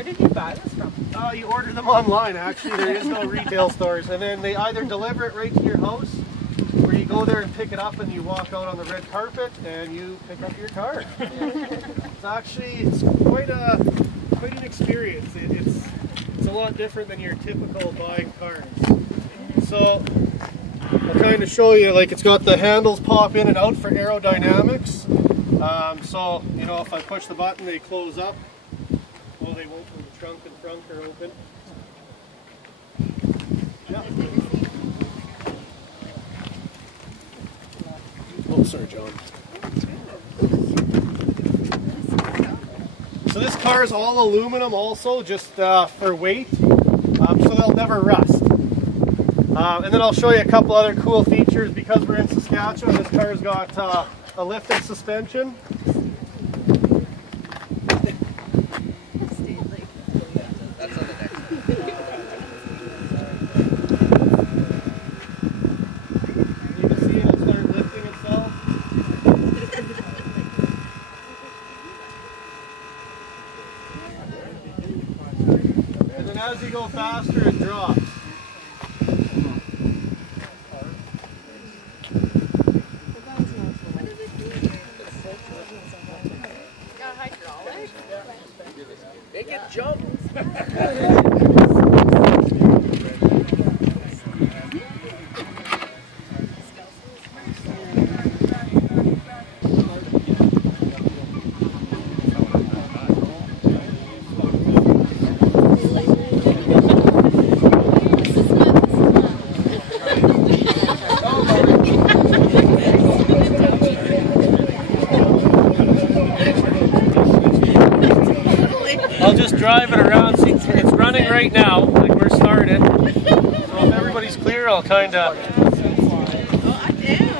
Where did you buy this from? You order them online, actually. There is no retail stores. And then they either deliver it right to your house, or you go there and pick it up and you walk out on the red carpet and you pick up your car. It's quite an experience. It's a lot different than your typical buying cars. So I'll kind of show you, like, it's got the handles pop in and out for aerodynamics. So, you know, if I push the button, they close up. Well, they won't when the trunk and front are open. Yeah. Oh, sorry, John. So this car is all aluminum also, just for weight, so they'll never rust. And then I'll show you a couple other cool features. Because we're in Saskatchewan, this car's got a lifted suspension. As you go faster, it drops. Got hydraulic? Make it jump. I'll just drive it around. See, it's running right now, like we're started. So if everybody's clear, I'll kind of... Oh, I do.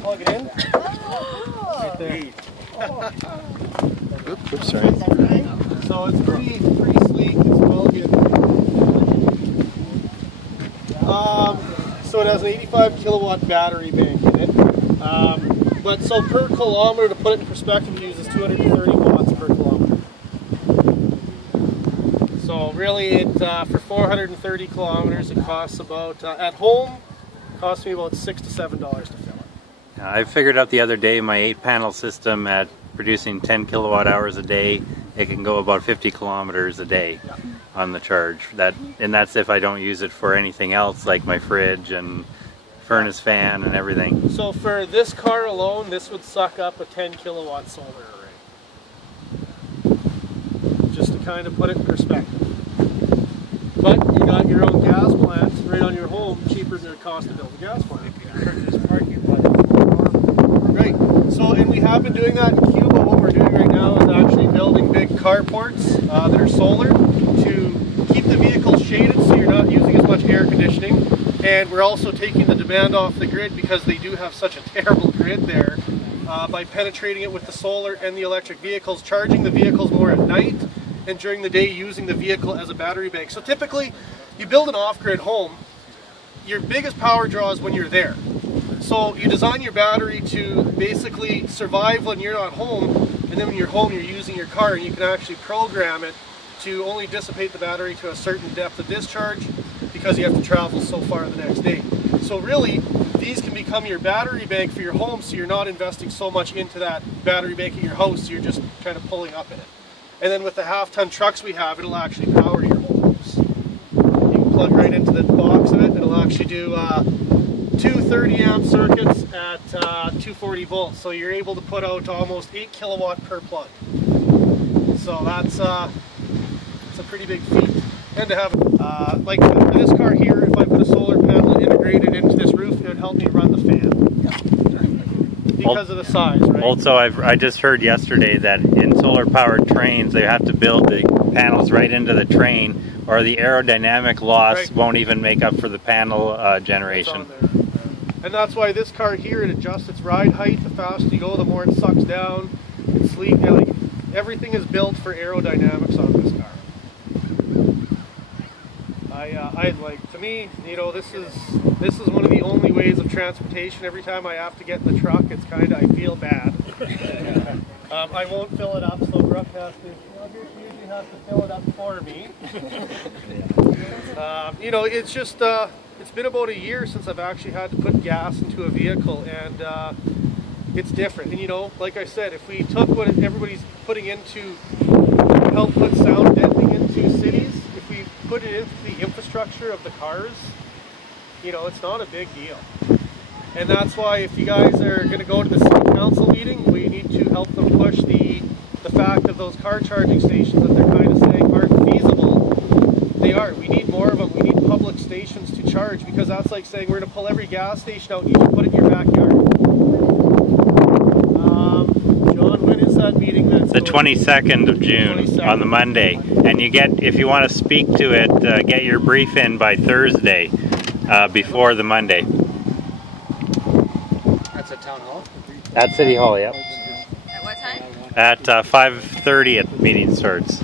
Plug it in. Right there. Oops, sorry. So it's pretty sleek. It's well good. So it has an 85 kilowatt battery bank in it. But so per kilometer, to put it in perspective, it uses 230 watts per kilometer. So really, it for 430 kilometers, it costs about at home. It costs me about $6 to $7 to fill it. I figured out the other day my 8-panel system at producing 10 kilowatt hours a day, it can go about 50 kilometers a day on the charge. And that's if I don't use it for anything else like my fridge and furnace fan and everything. So for this car alone, this would suck up a 10 kilowatt solar array. Just to kind of put it in perspective. But you got your own gas plant right on your home, cheaper than it costs to build a gas plant. Right. So, and we have been doing that in Cuba. What we're doing right now is actually building big carports that are solar to keep the vehicles shaded so you're not using as much air conditioning. And we're also taking the demand off the grid because they do have such a terrible grid there by penetrating it with the solar and the electric vehicles, charging the vehicles more at night, and during the day using the vehicle as a battery bank. So typically, you build an off-grid home, your biggest power draw is when you're there. So you design your battery to basically survive when you're not home, and then when you're home you're using your car, and you can actually program it to only dissipate the battery to a certain depth of discharge because you have to travel so far the next day. So really, these can become your battery bank for your home, so you're not investing so much into that battery bank at your house, you're just kind of pulling up in it. And then with the half-ton trucks we have, it'll actually power your whole house. You can plug right into the box of it, and it'll actually do two 30-amp circuits at 240 volts. So you're able to put out almost 8 kilowatt per plug. So that's it's a pretty big feat. And to have, like for this car here, if I put a solar panel integrated into this roof, it would help me run the fan. Because of the size, right? Also, I just heard yesterday that in solar-powered trains, they have to build the panels right into the train, or the aerodynamic loss won't even make up for the panel generation. And that's why this car here, it adjusts its ride height. The faster you go, the more it sucks down. It's sleek. Yeah, like, everything is built for aerodynamics on this car. I like, to me, you know, this is one of the only ways of transportation. Every time I have to get in the truck, it's kind of, I feel bad. I won't fill it up, so Brooke has to, she usually has to fill it up for me. You know, it's just, it's been about a year since I've actually had to put gas into a vehicle, and it's different. And you know, like I said, if we took what everybody's putting into help put sound deadening into cities, if we put it into the infrastructure of the cars, you know, it's not a big deal. And that's why if you guys are going to go to the city council meeting, we need to help them push the fact of those car charging stations that they're kind of saying aren't feasible. They are. We need more of them. We need public stations to charge, because that's like saying we're going to pull every gas station out and you can put it in your backyard. John, when is that meeting? That's the 22nd of June 22nd. On the Monday, and you get, if you want to speak to it, get your brief in by Thursday before the Monday. That's at Town Hall? At City Hall, yep. At what time? At 5:30 at meeting starts.